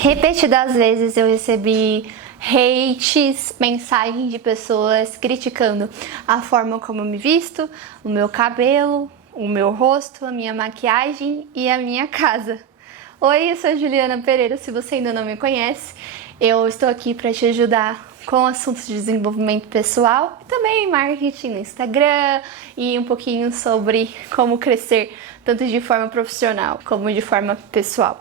Repetidas vezes eu recebi hates, mensagens de pessoas criticando a forma como eu me visto, o meu cabelo, o meu rosto, a minha maquiagem e a minha casa. Oi, eu sou a Juliana Pereira, se você ainda não me conhece, eu estou aqui para te ajudar com assuntos de desenvolvimento pessoal e também marketing no Instagram e um pouquinho sobre como crescer tanto de forma profissional como de forma pessoal.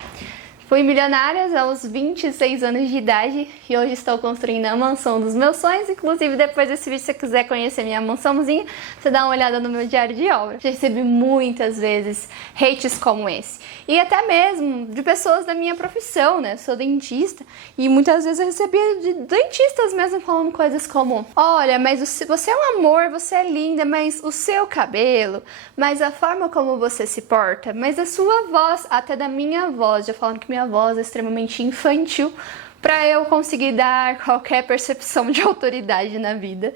Fui milionária aos 26 anos de idade e hoje estou construindo a mansão dos meus sonhos. Inclusive, depois desse vídeo, se você quiser conhecer minha mansãozinha, você dá uma olhada no meu diário de obra. Já recebi muitas vezes hates como esse. E até mesmo de pessoas da minha profissão, né? Sou dentista e muitas vezes eu recebia de dentistas mesmo falando coisas como: olha, mas você é um amor, você é linda, mas o seu cabelo, mas a forma como você se porta, mas a sua voz, até da minha voz, já falando que minha voz é extremamente infantil para eu conseguir dar qualquer percepção de autoridade na vida.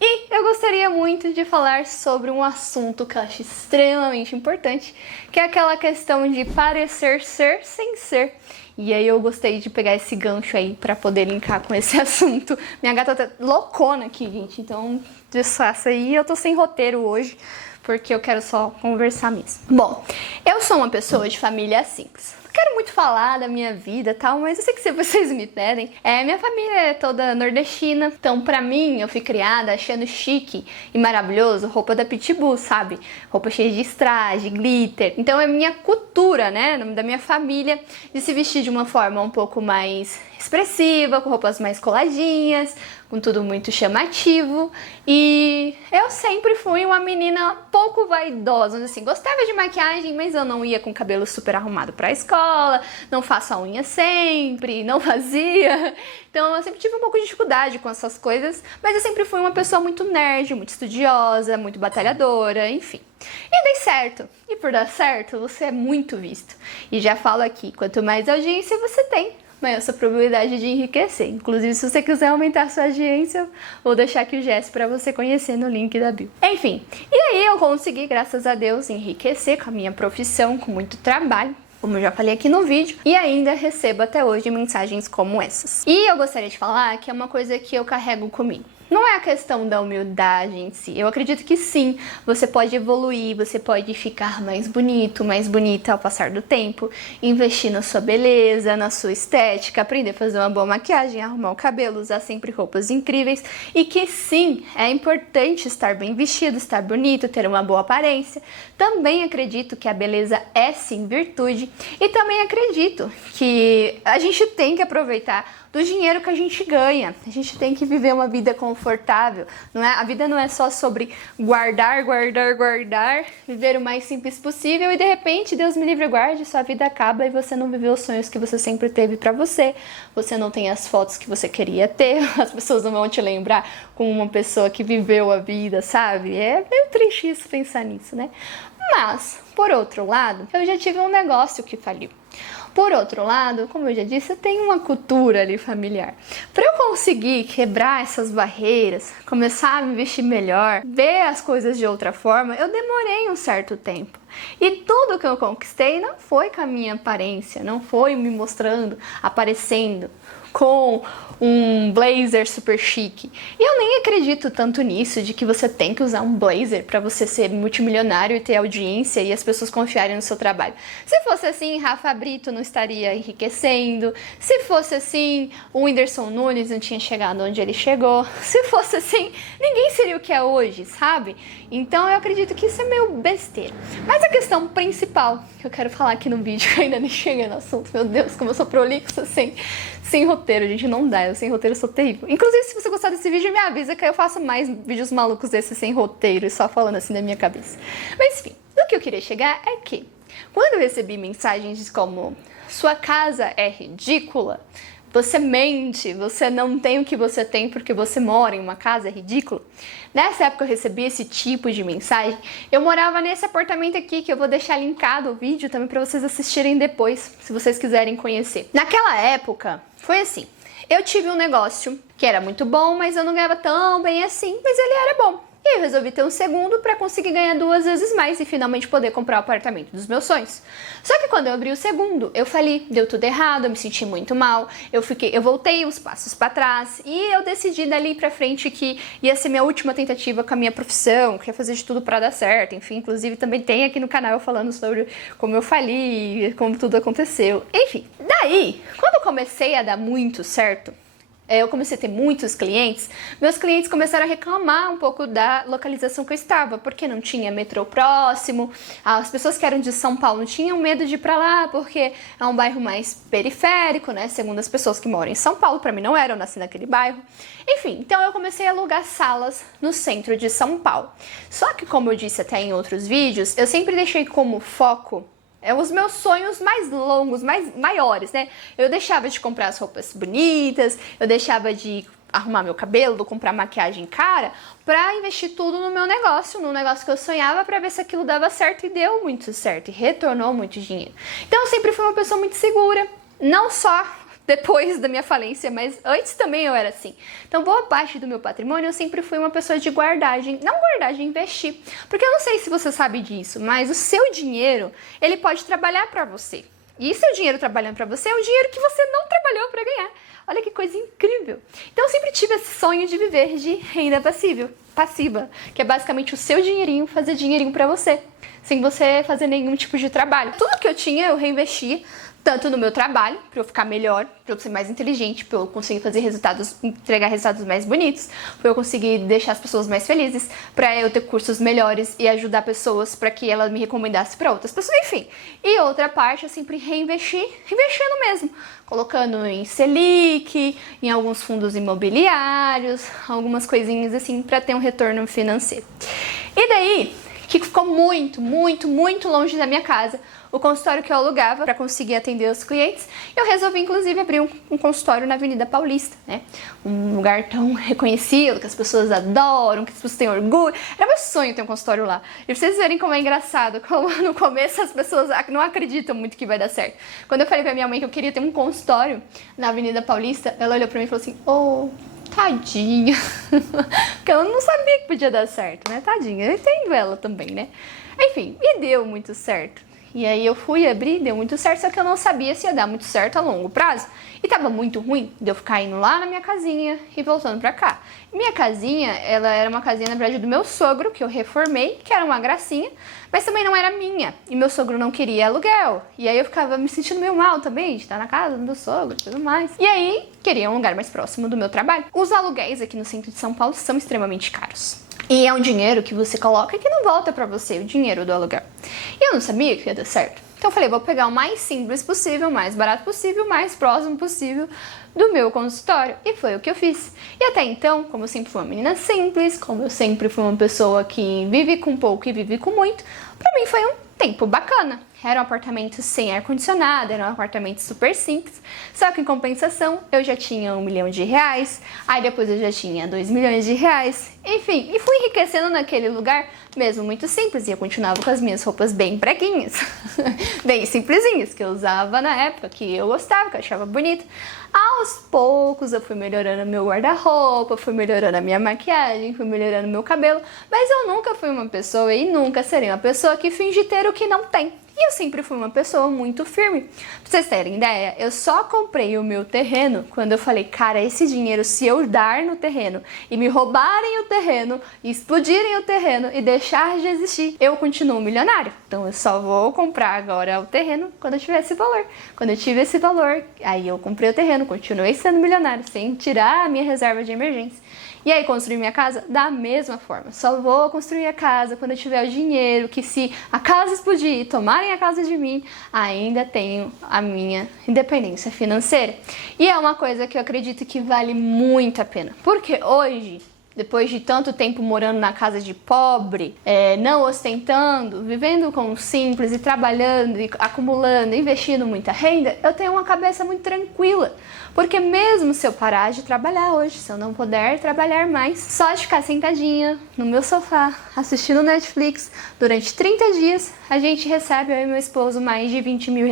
E eu gostaria muito de falar sobre um assunto que eu acho extremamente importante, que é aquela questão de parecer ser sem ser. E aí eu gostei de pegar esse gancho aí para poder linkar com esse assunto. Minha gata tá loucona aqui, gente, então disfarça aí. Eu tô sem roteiro hoje, porque eu quero só conversar mesmo. Bom, eu sou uma pessoa de família simples. Quero muito falar da minha vida e tal, mas eu sei que se vocês me pedem. Minha família é toda nordestina, então pra mim eu fui criada achando chique e maravilhoso roupa da Pitbull, sabe? Roupa cheia de strass, de glitter. Então é minha cultura, né, da minha família, de se vestir de uma forma um pouco mais expressiva, com roupas mais coladinhas, com tudo muito chamativo. E eu sempre fui uma menina pouco vaidosa, assim, gostava de maquiagem, mas eu não ia com o cabelo super arrumado pra escola, não faço a unha sempre, não fazia. Então eu sempre tive um pouco de dificuldade com essas coisas, mas eu sempre fui uma pessoa muito nerd, muito estudiosa, muito batalhadora, enfim. E dei certo. E por dar certo, você é muito visto. E já falo aqui, quanto mais audiência você tem, maior sua probabilidade de enriquecer. Inclusive, se você quiser aumentar sua audiência, vou deixar aqui o gesto para você conhecer no link da bio. Enfim, e aí eu consegui, graças a Deus, enriquecer com a minha profissão, com muito trabalho, como eu já falei aqui no vídeo, e ainda recebo até hoje mensagens como essas. E eu gostaria de falar que é uma coisa que eu carrego comigo. Não é a questão da humildade em si. Eu acredito que sim, você pode evoluir, você pode ficar mais bonito, mais bonita ao passar do tempo, investir na sua beleza, na sua estética, aprender a fazer uma boa maquiagem, arrumar o cabelo, usar sempre roupas incríveis, e que sim, é importante estar bem vestido, estar bonito, ter uma boa aparência. Também acredito que a beleza é sim virtude, e também acredito que a gente tem que aproveitar do dinheiro que a gente ganha. A gente tem que viver uma vida confortável, não é? A vida não é só sobre guardar, viver o mais simples possível e de repente, Deus me livre e guarde, sua vida acaba e você não viveu os sonhos que você sempre teve pra você. Você não tem as fotos que você queria ter, as pessoas não vão te lembrar como uma pessoa que viveu a vida, sabe? É meio triste isso, pensar nisso, né? Mas, por outro lado, eu já tive um negócio que faliu. Por outro lado, como eu já disse, eu tenho uma cultura ali familiar. Para eu conseguir quebrar essas barreiras, começar a me vestir melhor, ver as coisas de outra forma, eu demorei um certo tempo. E tudo que eu conquistei não foi com a minha aparência, não foi me mostrando, aparecendo com um blazer super chique. E eu nem acredito tanto nisso, de que você tem que usar um blazer para você ser multimilionário e ter audiência e as pessoas confiarem no seu trabalho. Se fosse assim, Rafa Brito não estaria enriquecendo. Se fosse assim, o Whindersson Nunes não tinha chegado onde ele chegou. Se fosse assim, ninguém seria o que é hoje, sabe? Então eu acredito que isso é meio besteira. Mas a questão principal que eu quero falar aqui no vídeo, que ainda nem chega no assunto, meu Deus, como eu sou prolixa sem roteiro, gente, não dá, eu sem roteiro sou terrível. Inclusive, se você gostar desse vídeo, me avisa que eu faço mais vídeos malucos desses sem roteiro e só falando assim da minha cabeça. Mas enfim, o que eu queria chegar é que, quando eu recebi mensagens como sua casa é ridícula, você mente, você não tem o que você tem porque você mora em uma casa ridícula. Nessa época eu recebi esse tipo de mensagem. Eu morava nesse apartamento aqui, que eu vou deixar linkado o vídeo também para vocês assistirem depois, se vocês quiserem conhecer. Naquela época, foi assim. Eu tive um negócio que era muito bom, mas eu não ganhava tão bem assim, mas ele era bom. E aí eu resolvi ter um segundo para conseguir ganhar 2 vezes mais e finalmente poder comprar o apartamento dos meus sonhos. Só que quando eu abri o segundo, eu falei, deu tudo errado, eu me senti muito mal, eu voltei uns passos para trás e eu decidi dali para frente que ia ser minha última tentativa com a minha profissão, que ia fazer de tudo para dar certo. Enfim, inclusive também tem aqui no canal falando sobre como eu fali, como tudo aconteceu. Enfim, daí, quando eu comecei a dar muito certo, eu comecei a ter muitos clientes, meus clientes começaram a reclamar um pouco da localização que eu estava, porque não tinha metrô próximo, as pessoas que eram de São Paulo tinham medo de ir pra lá, porque é um bairro mais periférico, né, segundo as pessoas que moram em São Paulo, pra mim não era, eu nasci naquele bairro. Enfim, então eu comecei a alugar salas no centro de São Paulo. Só que, como eu disse até em outros vídeos, eu sempre deixei como foco os meus sonhos mais longos, maiores, né? Eu deixava de comprar as roupas bonitas, eu deixava de arrumar meu cabelo, comprar maquiagem cara, pra investir tudo no meu negócio, num negócio que eu sonhava pra ver se aquilo dava certo, e deu muito certo, e retornou muito dinheiro. Então eu sempre fui uma pessoa muito segura, não só depois da minha falência, mas antes também eu era assim. Então, boa parte do meu patrimônio eu sempre fui uma pessoa de guardagem, não guardagem, investir. Porque eu não sei se você sabe disso, mas o seu dinheiro, ele pode trabalhar para você. E seu dinheiro trabalhando para você é o dinheiro que você não trabalhou para ganhar. Olha que coisa incrível. Então, eu sempre tive esse sonho de viver de renda passiva, que é basicamente o seu dinheirinho fazer dinheirinho para você, sem você fazer nenhum tipo de trabalho. Tudo que eu tinha, eu reinvesti, tanto no meu trabalho, para eu ficar melhor, para eu ser mais inteligente, para eu conseguir fazer resultados, entregar resultados mais bonitos, para eu conseguir deixar as pessoas mais felizes, para eu ter cursos melhores e ajudar pessoas para que elas me recomendassem para outras pessoas, enfim. E outra parte eu sempre reinvestindo mesmo, colocando em Selic, em alguns fundos imobiliários, algumas coisinhas assim para ter um retorno financeiro. E daí, que ficou muito, muito, muito longe da minha casa, o consultório que eu alugava para conseguir atender os clientes, eu resolvi inclusive abrir um consultório na Avenida Paulista, né? Um lugar tão reconhecido, que as pessoas adoram, que as pessoas têm orgulho. Era meu sonho ter um consultório lá. E pra vocês verem como é engraçado, como no começo as pessoas não acreditam muito que vai dar certo. Quando eu falei pra minha mãe que eu queria ter um consultório na Avenida Paulista, ela olhou pra mim e falou assim, tadinha, porque ela não sabia que podia dar certo, né? Tadinha, eu entendo ela também, né? Enfim, e deu muito certo. E aí eu fui abrir, deu muito certo, só que eu não sabia se ia dar muito certo a longo prazo. E tava muito ruim de eu ficar indo lá na minha casinha e voltando pra cá. Minha casinha, ela era uma casinha, na verdade, do meu sogro, que eu reformei, que era uma gracinha, mas também não era minha. E meu sogro não queria aluguel. E aí eu ficava me sentindo meio mal também, de estar na casa do meu sogro e tudo mais. E aí, queria um lugar mais próximo do meu trabalho. Os aluguéis aqui no centro de São Paulo são extremamente caros. E é um dinheiro que você coloca que não volta pra você, o dinheiro do aluguel. E eu não sabia que ia dar certo. Então eu falei, vou pegar o mais simples possível, o mais barato possível, o mais próximo possível do meu consultório. E foi o que eu fiz. E até então, como eu sempre fui uma menina simples, como eu sempre fui uma pessoa que vive com pouco e vive com muito, pra mim foi um tempo bacana. Era um apartamento sem ar-condicionado, era um apartamento super simples, só que em compensação eu já tinha R$1 milhão, aí depois eu já tinha R$2 milhões, enfim, e fui enriquecendo naquele lugar, mesmo muito simples, e eu continuava com as minhas roupas bem breguinhas, bem simplesinhas, que eu usava na época, que eu gostava, que eu achava bonito. Aos poucos eu fui melhorando meu guarda-roupa, fui melhorando a minha maquiagem, fui melhorando meu cabelo, mas eu nunca fui uma pessoa e nunca serei uma pessoa que finge ter o que não tem. E eu sempre fui uma pessoa muito firme. Pra vocês terem ideia, eu só comprei o meu terreno quando eu falei, cara, esse dinheiro, se eu dar no terreno e me roubarem o terreno, e explodirem o terreno e deixar de existir, eu continuo milionário. Então eu só vou comprar agora o terreno quando eu tiver esse valor. Quando eu tiver esse valor, aí eu comprei o terreno, continuei sendo milionário, sem tirar a minha reserva de emergência. E aí, construir minha casa da mesma forma. Só vou construir a casa quando eu tiver o dinheiro, que se a casa explodir e tomarem a casa de mim, ainda tenho a minha independência financeira. E é uma coisa que eu acredito que vale muito a pena. Porque hoje, depois de tanto tempo morando na casa de pobre, não ostentando, vivendo com o simples e trabalhando, e acumulando, investindo muita renda, eu tenho uma cabeça muito tranquila. Porque mesmo se eu parar de trabalhar hoje, se eu não puder trabalhar mais, só de ficar sentadinha no meu sofá, assistindo Netflix, durante 30 dias, a gente recebe, eu e meu esposo, mais de R$20 mil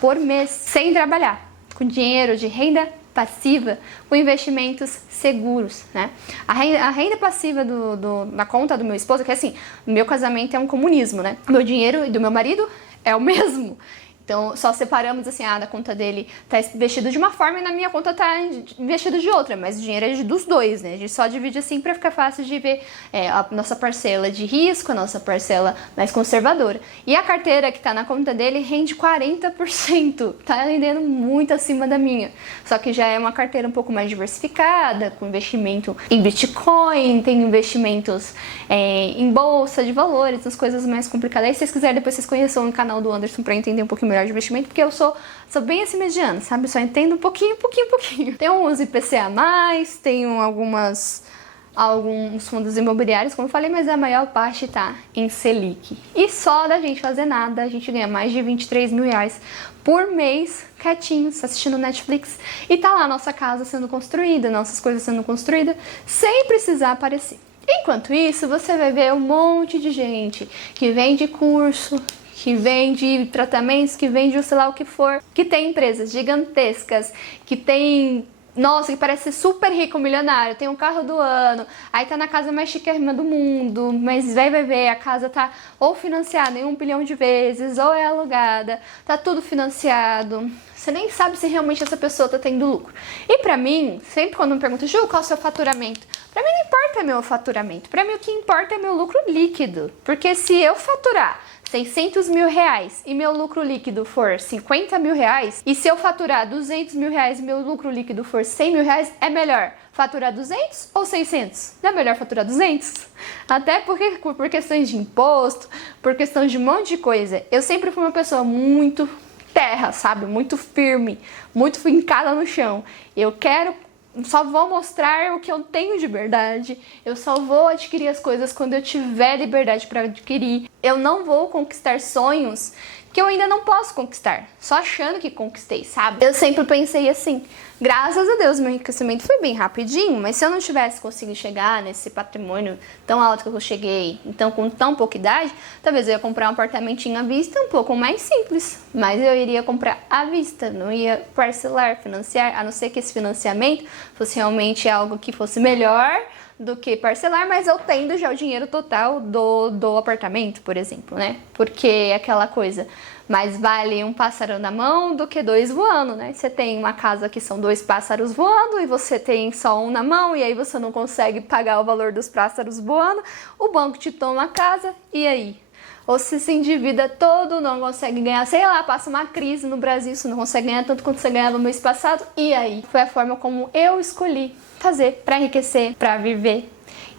por mês, sem trabalhar, com dinheiro de renda passiva com investimentos seguros, né? A renda passiva da conta do meu esposo, que assim, no meu casamento é um comunismo, né? O meu dinheiro e do meu marido é o mesmo. Então, só separamos assim, da conta dele tá investido de uma forma e na minha conta tá investido de outra, mas o dinheiro é dos dois, né? A gente só divide assim pra ficar fácil de ver a nossa parcela de risco, a nossa parcela mais conservadora. E a carteira que tá na conta dele rende 40%, tá rendendo muito acima da minha. Só que já é uma carteira um pouco mais diversificada, com investimento em Bitcoin, tem investimentos em bolsa de valores, as coisas mais complicadas. Aí, se vocês quiserem, depois vocês conheçam o canal do Anderson pra entender um pouquinho melhor de investimento, porque eu sou bem assim mediana, sabe? Eu só entendo um pouquinho. Tem uns IPCA+, tenho alguns fundos imobiliários, como eu falei, mas a maior parte tá em Selic. E só da gente fazer nada, a gente ganha mais de 23 mil reais por mês, quietinhos, assistindo Netflix, e tá lá a nossa casa sendo construída, nossas coisas sendo construídas, sem precisar aparecer. Enquanto isso, você vai ver um monte de gente que vende curso, que vende tratamentos, que vende sei lá o que for, que tem empresas gigantescas, que tem, nossa, que parece super rico, milionário, tem um carro do ano, aí tá na casa mais chiquérrima do mundo, mas vai ver, a casa tá ou financiada em 1 bilhão de vezes, ou é alugada, tá tudo financiado. Você nem sabe se realmente essa pessoa tá tendo lucro. E pra mim, sempre quando me perguntam, Ju, qual é o seu faturamento? Pra mim não importa meu faturamento, pra mim o que importa é meu lucro líquido. Porque se eu faturar 600 mil reais e meu lucro líquido for 50 mil reais, e se eu faturar 200 mil reais e meu lucro líquido for 100 mil reais, é melhor faturar 200 ou 600? Não é melhor faturar 200? Até porque por questões de imposto, por questões de um monte de coisa. Eu sempre fui uma pessoa muito terra, sabe? Muito firme, muito fincada no chão. Só vou mostrar o que eu tenho de verdade. Eu só vou adquirir as coisas quando eu tiver liberdade para adquirir. Eu não vou conquistar sonhos que eu ainda não posso conquistar, só achando que conquistei, sabe? Eu sempre pensei assim, graças a Deus meu enriquecimento foi bem rapidinho, mas se eu não tivesse conseguido chegar nesse patrimônio tão alto que eu cheguei, então com tão pouca idade, talvez eu ia comprar um apartamentinho à vista um pouco mais simples, mas eu iria comprar à vista, não ia parcelar, financiar, a não ser que esse financiamento fosse realmente algo que fosse melhor do que parcelar, mas eu tendo já o dinheiro total do apartamento, por exemplo, né? Porque é aquela coisa, mais vale um pássaro na mão do que 2 voando, né? Você tem uma casa que são 2 pássaros voando e você tem só um na mão e aí você não consegue pagar o valor dos pássaros voando, o banco te toma a casa e aí? Ou se endivida todo, não consegue ganhar, sei lá, passa uma crise no Brasil, você não consegue ganhar tanto quanto você ganhava no mês passado, e aí? Foi a forma como eu escolhi fazer para enriquecer, para viver.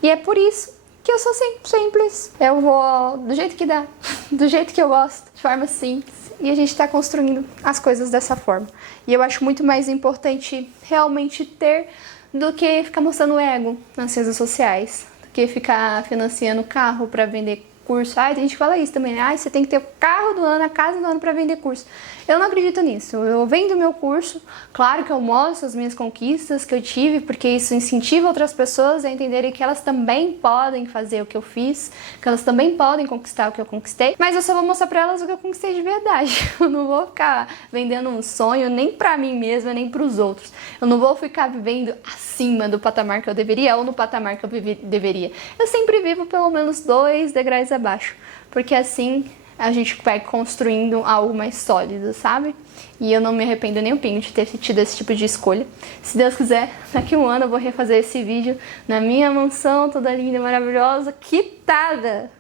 E é por isso que eu sou simples. Eu vou do jeito que dá, do jeito que eu gosto, de forma simples. E a gente tá construindo as coisas dessa forma. E eu acho muito mais importante realmente ter do que ficar mostrando ego nas redes sociais, do que ficar financiando carro para vender curso. Tem gente que fala isso também, né? Você tem que ter o carro do ano, a casa do ano para vender curso. Eu não acredito nisso. Eu vendo meu curso, claro que eu mostro as minhas conquistas que eu tive, porque isso incentiva outras pessoas a entenderem que elas também podem fazer o que eu fiz, que elas também podem conquistar o que eu conquistei, mas eu só vou mostrar para elas o que eu conquistei de verdade. Eu não vou ficar vendendo um sonho nem para mim mesma, nem para os outros. Eu não vou ficar vivendo acima do patamar que eu deveria ou no patamar que eu deveria. Eu sempre vivo pelo menos 2 degraus abaixo, porque assim a gente vai construindo algo mais sólido, sabe? E eu não me arrependo nem um pingo de ter tido esse tipo de escolha. Se Deus quiser, daqui a um ano eu vou refazer esse vídeo na minha mansão, toda linda e maravilhosa, quitada.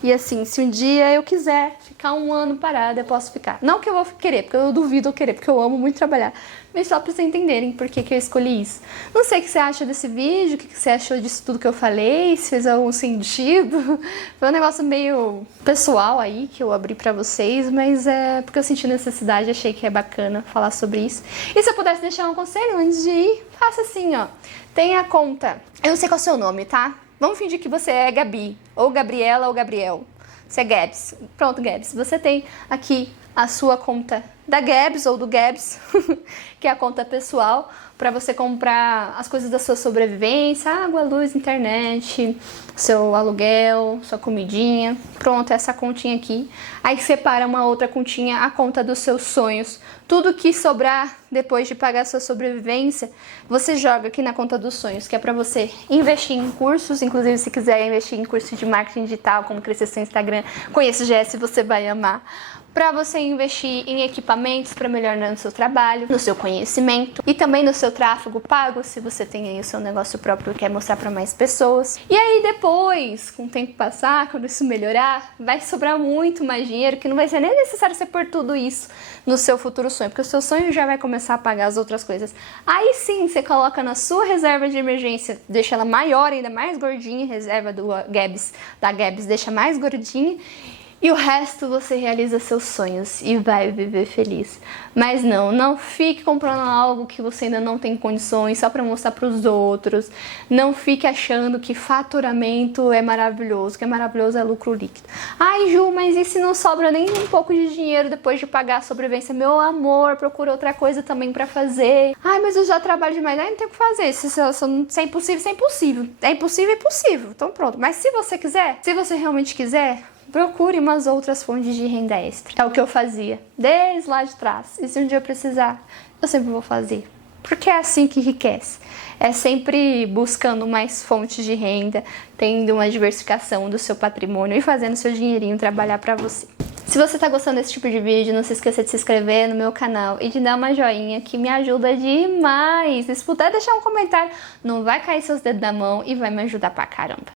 E assim, se um dia eu quiser ficar um ano parada, eu posso ficar. Não que eu vou querer, porque eu duvido eu querer, porque eu amo muito trabalhar. Mas só pra vocês entenderem por que eu escolhi isso. Não sei o que você acha desse vídeo, o que você achou disso tudo que eu falei, se fez algum sentido. Foi um negócio meio pessoal aí que eu abri pra vocês, mas é porque eu senti necessidade, achei que é bacana falar sobre isso. E se eu pudesse deixar um conselho antes de ir, faça assim, ó. Tenha conta. Eu não sei qual é o seu nome, tá? Vamos fingir que você é Gabi, ou Gabriela, ou Gabriel. Você é Gabs. Pronto, Gabs. Você tem aqui a sua conta da Gabs ou do Gabs, que é a conta pessoal, para você comprar as coisas da sua sobrevivência, água, luz, internet, seu aluguel, sua comidinha. Pronto, essa continha aqui. Aí separa uma outra continha, a conta dos seus sonhos. Tudo que sobrar depois de pagar a sua sobrevivência, você joga aqui na conta dos sonhos, que é para você investir em cursos, inclusive se quiser investir em cursos de marketing digital, como crescer seu Instagram, conheça o GS, você vai amar. Para você investir em equipamentos para melhorar no seu trabalho, no seu conhecimento e também no seu tráfego pago, se você tem aí o seu negócio próprio e quer mostrar para mais pessoas. E aí depois, com o tempo passar, quando isso melhorar, vai sobrar muito mais dinheiro, que não vai ser nem necessário você pôr tudo isso no seu futuro sonho, porque o seu sonho já vai começar a pagar as outras coisas. Aí sim, você coloca na sua reserva de emergência, deixa ela maior, ainda mais gordinha, reserva da Gabs deixa mais gordinha, e o resto você realiza seus sonhos e vai viver feliz. Mas não fique comprando algo que você ainda não tem condições só para mostrar para os outros. Não fique achando que faturamento é maravilhoso, que é maravilhoso é lucro líquido. Ai, Ju, mas e se não sobra nem um pouco de dinheiro depois de pagar a sobrevivência? Meu amor, procura outra coisa também para fazer. Ai, mas eu já trabalho demais. Ai, não tem o que fazer. Se é impossível, isso é impossível. É impossível, é impossível. Então pronto. Mas se você quiser, se você realmente quiser, procure umas outras fontes de renda extra. É o que eu fazia desde lá de trás. E se um dia eu precisar, eu sempre vou fazer. Porque é assim que enriquece. É sempre buscando mais fontes de renda, tendo uma diversificação do seu patrimônio e fazendo seu dinheirinho trabalhar para você. Se você tá gostando desse tipo de vídeo, não se esqueça de se inscrever no meu canal e de dar uma joinha, que me ajuda demais. E se puder deixar um comentário, não vai cair seus dedos da mão e vai me ajudar pra caramba.